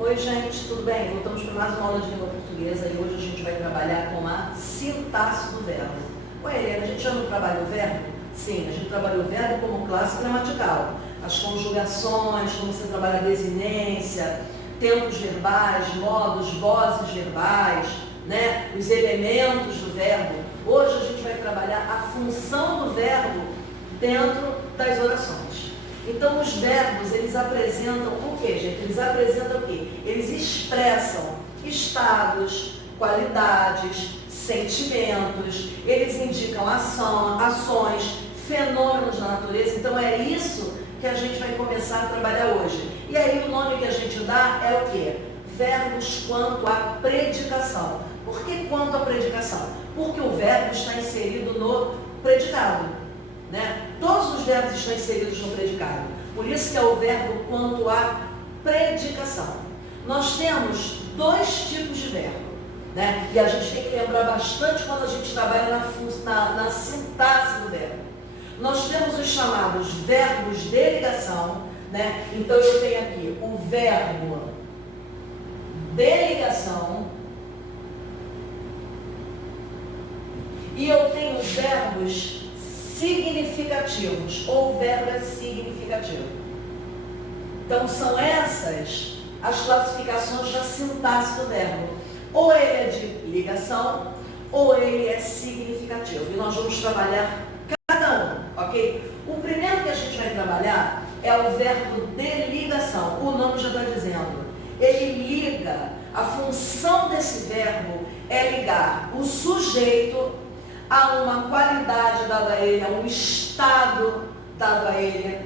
Oi gente, tudo bem? Voltamos para mais uma aula de língua portuguesa e hoje a gente vai trabalhar com a sintaxe do verbo. Oi Helena, a gente já não trabalha o verbo? Sim, a gente trabalha o verbo como classe gramatical. As conjugações, como você trabalha a desinência, tempos verbais, modos, vozes verbais, né? Os elementos do verbo. Hoje a gente vai trabalhar a função do verbo dentro das orações. Então, os verbos, eles apresentam o quê, gente? Eles apresentam o quê? Eles expressam estados, qualidades, sentimentos, eles indicam ações, fenômenos da natureza. Então, é isso que a gente vai começar a trabalhar hoje. E aí, o nome que a gente dá é o quê? Verbos quanto à predicação. Por que quanto à predicação? Porque o verbo está inserido no predicado. Né? Todos os verbos estão inseridos no predicado. Por isso que é o verbo quanto à predicação. Nós temos dois tipos de verbo, né? E a gente tem que lembrar bastante quando a gente trabalha na sintaxe do verbo. Nós temos os chamados verbos de ligação, né? Então eu tenho aqui o verbo de ligação e eu tenho os verbos significativos, ou o verbo é significativo. Então, são essas as classificações da sintaxe do verbo. Ou ele é de ligação, ou ele é significativo. E nós vamos trabalhar cada um, ok? O primeiro que a gente vai trabalhar é o verbo de ligação. O nome já está dizendo. Ele liga, a função desse verbo é ligar o sujeito a uma qualidade dada a ele, a um estado dado a ele,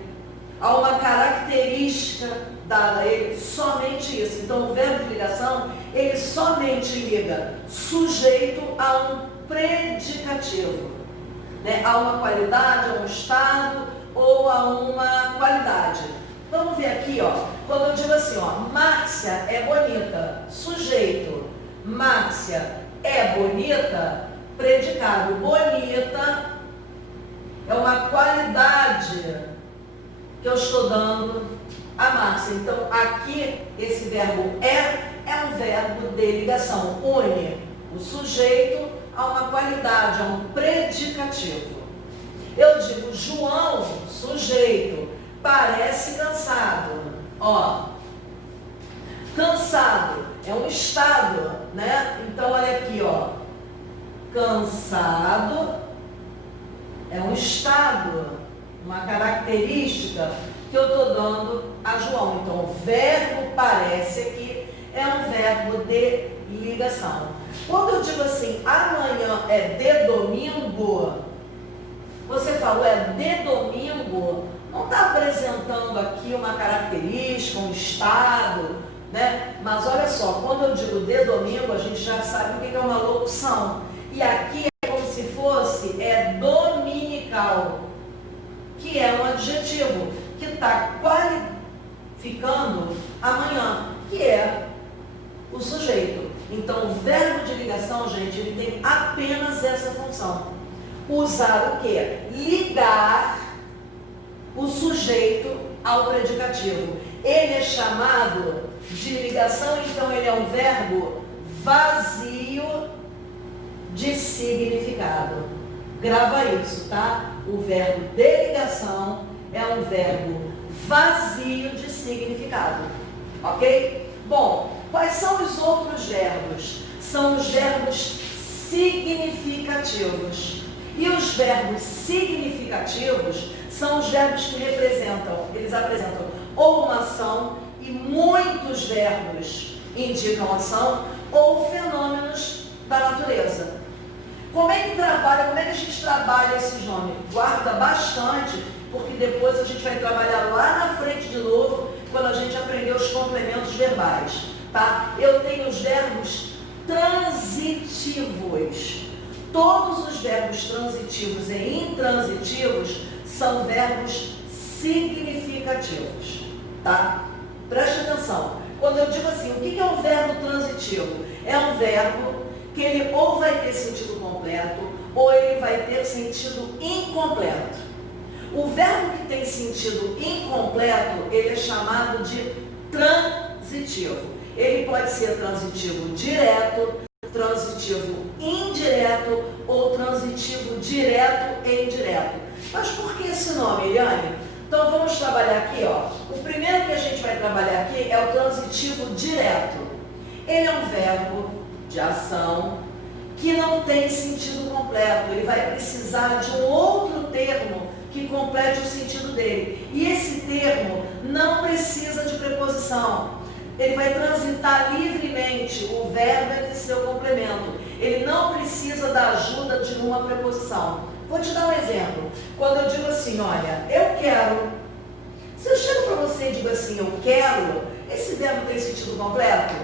a uma característica dada a ele, somente isso. Então, o verbo de ligação, ele somente liga sujeito a um predicativo, né? A uma qualidade, a um estado ou a uma qualidade. Vamos ver aqui, ó, quando eu digo assim, ó, Márcia é bonita, sujeito, Márcia é bonita, predicado, bonita é uma qualidade que eu estou dando a Márcia. Então, aqui, esse verbo é um verbo de ligação. Une o sujeito a uma qualidade, a um predicativo. Eu digo, João, sujeito, parece cansado. Ó, cansado é um estado, né? Então, olha aqui, ó. Cansado é um estado, uma característica que eu estou dando a João. Então, o verbo parece aqui é um verbo de ligação. Quando eu digo assim, amanhã é de domingo, você falou é de domingo, não está apresentando aqui uma característica, um estado, né? Mas olha só, quando eu digo de domingo, a gente já sabe o que é uma locução. E aqui é como se fosse dominical, que é um adjetivo que está qualificando amanhã, que é o sujeito. Então, o verbo de ligação, gente, ele tem apenas essa função. Usar o quê? Ligar o sujeito ao predicativo. Ele é chamado de ligação, então ele é um verbo vazio de significado. Grava isso, tá? O verbo de ligação é um verbo vazio de significado, ok? Bom, quais são os outros verbos? São os verbos significativos. E os verbos significativos são os verbos que eles apresentam ou uma ação, e muitos verbos indicam ação, ou fenômenos da natureza. Como é que a gente trabalha esses nomes? Guarda bastante, porque depois a gente vai trabalhar lá na frente de novo, quando a gente aprender os complementos verbais, tá? Eu tenho os verbos transitivos. Todos os verbos transitivos e intransitivos são verbos significativos, tá? Preste atenção. Quando eu digo assim, o que é um verbo transitivo? É um verbo que ele ou vai ter sentido completo, ou ele vai ter sentido incompleto. O verbo que tem sentido incompleto, ele é chamado de transitivo. ele pode ser transitivo direto, transitivo indireto ou transitivo direto e indireto. Mas por que esse nome, Eliane? Então vamos trabalhar aqui, ó. O primeiro que a gente vai trabalhar aqui é o transitivo direto. Ele é um verbo de ação que não tem sentido completo. Ele vai precisar de um outro termo que complete o sentido dele. E esse termo não precisa de preposição. Ele vai transitar livremente o verbo entre seu complemento. Ele não precisa da ajuda de uma preposição. Vou te dar um exemplo. Quando eu digo assim, olha, eu quero. Se eu chego para você e digo assim, eu quero, esse verbo tem sentido completo?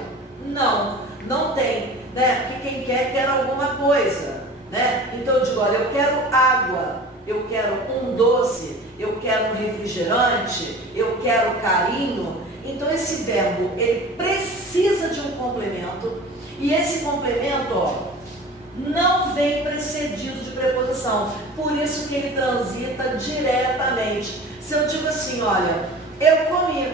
Não, não tem, né? Porque quem quer alguma coisa, né? Então eu digo, olha, eu quero água, eu quero um doce, eu quero um refrigerante, eu quero carinho. Então esse verbo, ele precisa de um complemento, e esse complemento, ó, não vem precedido de preposição, por isso que ele transita diretamente. Se eu digo assim, olha, eu comi,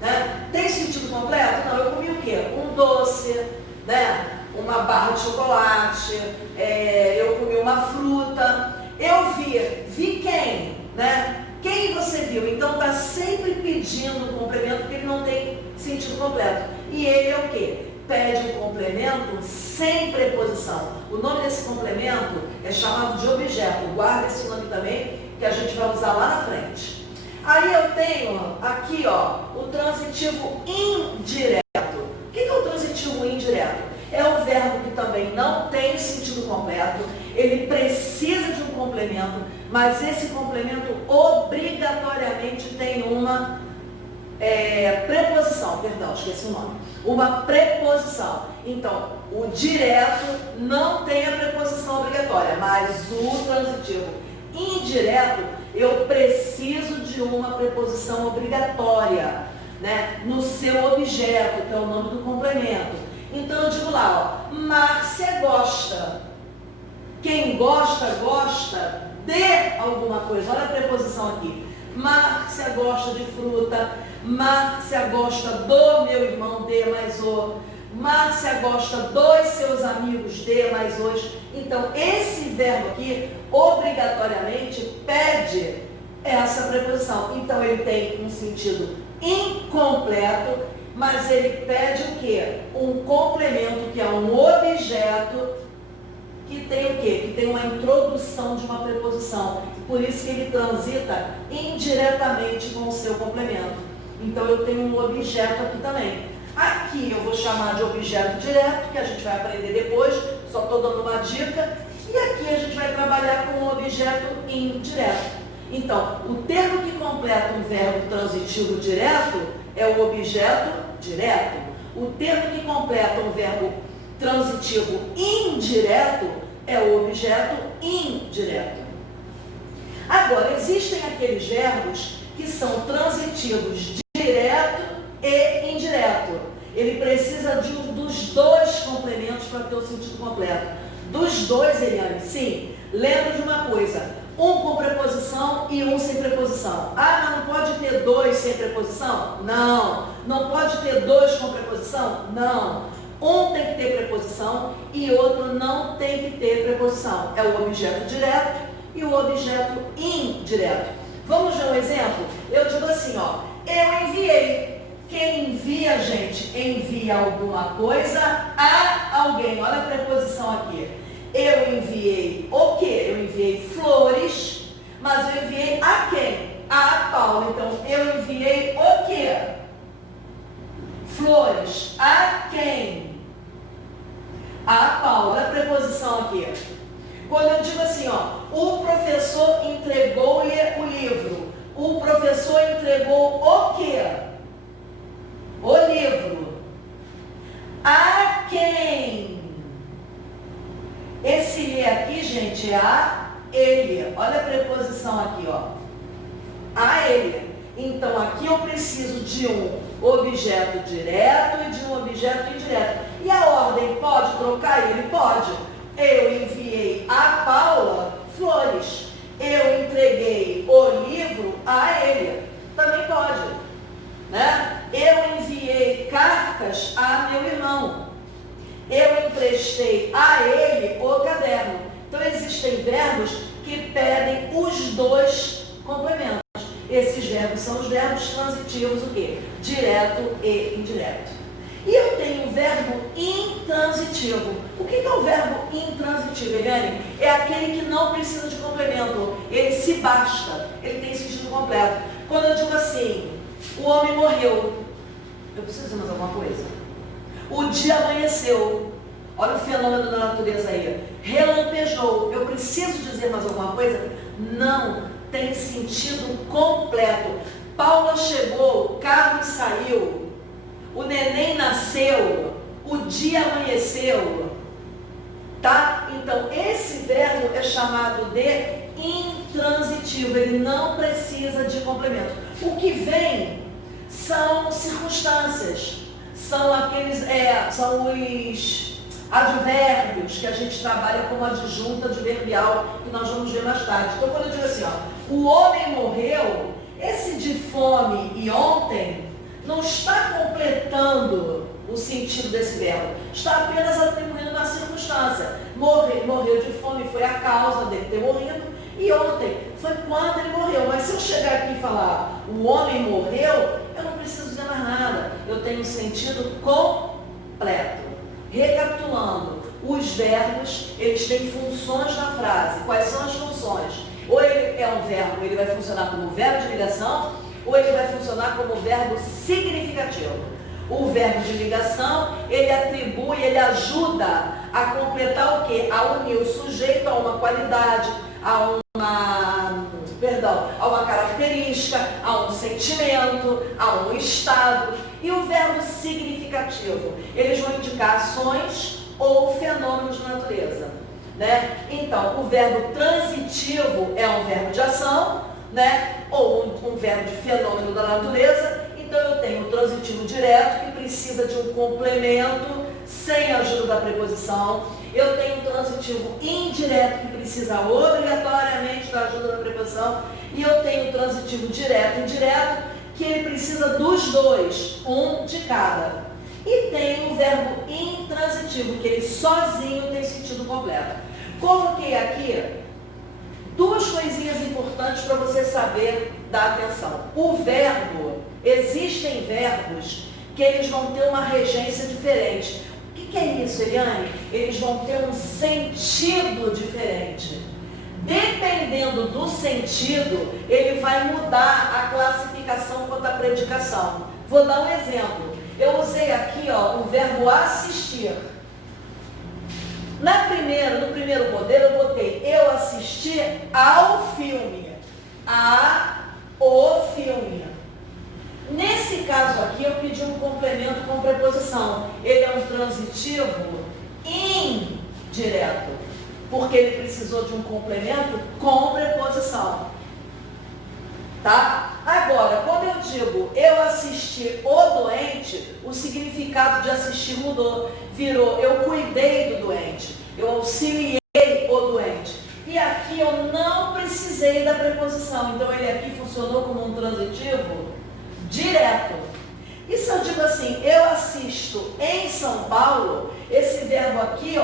né? Tem sentido completo? Não, eu comi o quê? Um doce, né? Uma barra de chocolate, eu comi uma fruta, eu vi quem, né? Quem você viu? Então está sempre pedindo um complemento porque ele não tem sentido completo. E ele é o quê? Pede um complemento sem preposição. O nome desse complemento é chamado de objeto. Guarda esse nome também, que a gente vai usar lá na frente. Aí eu tenho aqui, ó, o transitivo indireto. O que é o transitivo indireto? É o verbo que também não tem sentido completo, ele precisa de um complemento, mas esse complemento obrigatoriamente tem uma preposição, perdão, esqueci o nome. Uma preposição. Então, o direto não tem a preposição obrigatória, mas o transitivo indireto, eu preciso de uma preposição obrigatória, né, no seu objeto, que é o nome do complemento. Então eu digo lá, ó, Márcia gosta. Quem gosta, gosta de alguma coisa. Olha a preposição aqui. Márcia gosta de fruta. Márcia gosta do meu irmão, de mais o. Márcia gosta dos seus amigos, de mais os. Então esse verbo aqui, obrigatoriamente, pede essa preposição. Então ele tem um sentido incompleto, mas ele pede o quê? Um complemento, que é um objeto que tem o quê? Que tem uma introdução de uma preposição. Por isso que ele transita indiretamente com o seu complemento. Então eu tenho um objeto aqui também. Aqui eu vou chamar de objeto direto, que a gente vai aprender depois, só estou dando uma dica. E aqui a gente vai trabalhar com um objeto indireto. Então, o termo que completa um verbo transitivo direto é o objeto direto. O termo que completa um verbo transitivo indireto é o objeto indireto. Agora, existem aqueles verbos que são transitivos direto e indireto. Ele precisa dos dois complementos para ter o sentido completo. Dos dois, Eliane, sim. Lembra de uma coisa, um com preposição e um sem preposição. Ah, mas não pode ter dois sem preposição? Não. Não pode ter dois com preposição? Não. Um tem que ter preposição e outro não tem que ter preposição. É o objeto direto e o objeto indireto. Vamos ver um exemplo? Eu digo assim, ó, eu enviei. Quem envia, gente, envia alguma coisa a alguém. Olha a preposição aqui. Eu enviei o quê? Eu enviei flores, mas eu enviei a quem? A Paula. Então, eu enviei o quê? Flores. A quem? A Paula. Olha a preposição aqui. Quando eu digo assim, ó, o professor entregou-lhe o livro. O professor entregou o quê? O livro. A quem? Esse lhe aqui, gente, é a ele. Olha a preposição aqui, ó. A ele. Então, aqui eu preciso de um objeto direto e de um objeto indireto. E a ordem pode trocar? Ele pode. Eu enviei a Paula flores. Eu entreguei o livro a ele. Também pode. Né? Eu enviei cartas a meu irmão. Eu emprestei a ele o caderno. Então, existem verbos que pedem os dois complementos. Esses verbos são os verbos transitivos, o quê? Direto e indireto. E eu tenho o verbo intransitivo. O que é o verbo intransitivo, Eliane? É aquele que não precisa de complemento. Ele se basta. Ele tem sentido completo. Quando eu digo assim, o homem morreu, eu preciso dizer mais alguma coisa? O dia amanheceu. Olha o fenômeno da natureza aí. Relampejou. Eu preciso dizer mais alguma coisa? Não. Tem sentido completo. Paula chegou, o carro saiu, o neném nasceu, o dia amanheceu. Tá? Então, esse verbo é chamado de intransitivo. Ele não precisa de complemento. O que vem são circunstâncias. São são os advérbios que a gente trabalha como adjunta adverbial, que nós vamos ver mais tarde. Então, quando eu digo assim, o homem morreu, esse de fome e ontem não está completando o sentido desse verbo, está apenas atribuindo uma circunstância. Morreu de fome foi a causa dele ter morrido, e ontem foi quando ele morreu. Mas se eu chegar aqui e falar o homem morreu, eu não preciso dizer mais nada. Eu tenho um sentido completo. Recapitulando, os verbos, eles têm funções na frase. Quais são as funções? Ou ele é um verbo, ele vai funcionar como verbo de ligação, ou ele vai funcionar como verbo significativo. O verbo de ligação, ele atribui, ele ajuda a completar o quê? A unir o sujeito a uma qualidade, a uma característica, a um sentimento, a um estado. E o verbo significativo, eles vão indicar ações ou fenômenos da natureza, né? Então, o verbo transitivo é um verbo de ação, né? Ou um verbo de fenômeno da natureza. Então, eu tenho o transitivo direto, que precisa de um complemento sem a ajuda da preposição. Eu tenho o transitivo indireto, que precisa obrigatoriamente da ajuda da preposição. E eu tenho o transitivo direto e indireto, que ele precisa dos dois, um de cada. E tem o verbo intransitivo, que ele sozinho tem sentido completo. Coloquei aqui duas coisinhas importantes para você saber dar atenção. O verbo, existem verbos que eles vão ter uma regência diferente. O que é isso, Eliane? Eles vão ter um sentido diferente. Dependendo do sentido, ele vai mudar a classificação quanto à predicação. Vou dar um exemplo. Eu usei aqui o verbo assistir. No primeiro modelo, eu botei eu assisti ao filme. O filme. Nesse caso aqui, eu pedi um complemento com preposição. Ele é um transitivo indireto, porque ele precisou de um complemento com preposição. Tá? Agora, quando eu digo eu assisti o doente, o significado de assistir mudou. Virou eu cuidei do doente, eu auxiliei o doente. E aqui eu não precisei da preposição, então ele aqui funcionou como um transitivo direto. E se eu digo assim, eu assisto em São Paulo, esse verbo aqui,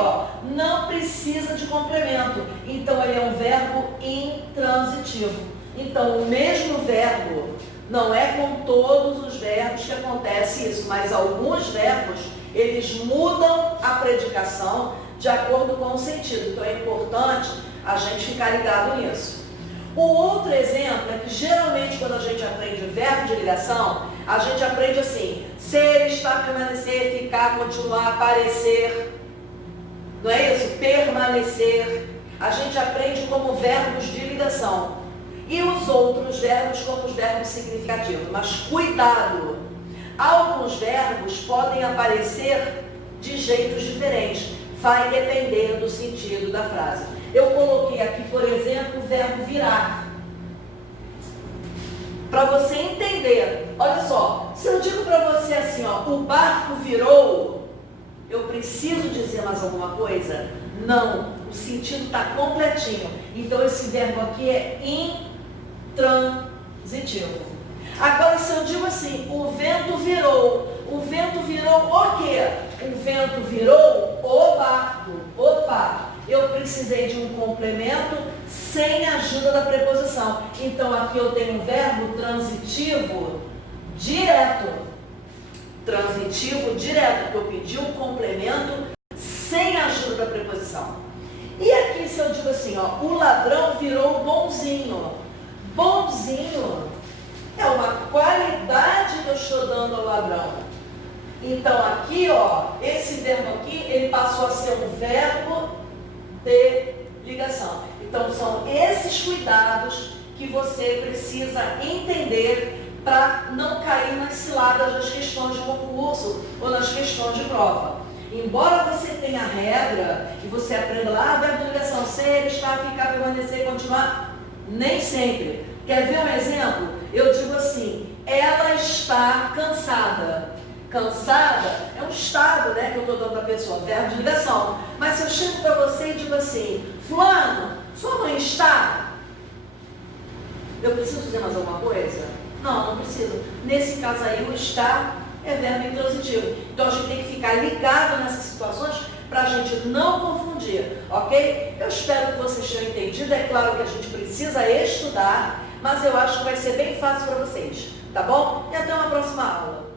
não precisa de complemento. Então, ele é um verbo intransitivo. Então, o mesmo verbo, não é com todos os verbos que acontece isso, mas alguns verbos, eles mudam a predicação de acordo com o sentido. Então, é importante a gente ficar ligado nisso. O outro exemplo é que, geralmente, quando a gente aprende verbo de ligação, a gente aprende assim, ser, estar, permanecer, ficar, continuar, aparecer. Não é isso? Permanecer. A gente aprende como verbos de ligação. E os outros verbos como os verbos significativos. Mas cuidado! Alguns verbos podem aparecer de jeitos diferentes. Vai depender do sentido da frase. Eu coloquei aqui, por exemplo, o verbo virar. Para você entender, olha só, se eu digo para você assim, o barco virou, eu preciso dizer mais alguma coisa? Não, o sentido está completinho. Então esse verbo aqui é intransitivo. Agora, se eu digo assim, o vento virou o quê? O vento virou o barco. Opa, eu precisei de um complemento sem a ajuda da preposição. Então, aqui eu tenho um verbo transitivo direto. Transitivo direto, porque eu pedi um complemento sem a ajuda da preposição. E aqui, se eu digo assim, ó, o ladrão virou bonzinho. Bonzinho é uma qualidade que eu estou dando ao ladrão. Então, aqui, ó, esse verbo aqui, ele passou a ser um verbo de ligação. Então, são esses cuidados que você precisa entender para não cair nas ciladas das questões de concurso ou nas questões de prova. Embora você tenha a regra e você aprenda lá, verbo de ligação, ser, estar, ficar, permanecer, continuar, nem sempre. Quer ver um exemplo? Eu digo assim, ela está cansada. Cansada é um estado, né, que eu estou dando para a pessoa, verbo de ligação. Mas se eu chego para você e digo assim, fulano, sua mãe está? Eu preciso dizer mais alguma coisa? Não, não preciso. Nesse caso aí, o estar é verbo intransitivo. Então a gente tem que ficar ligado nessas situações para a gente não confundir, ok? Eu espero que vocês tenham entendido. É claro que a gente precisa estudar, mas eu acho que vai ser bem fácil para vocês, tá bom? E até uma próxima aula.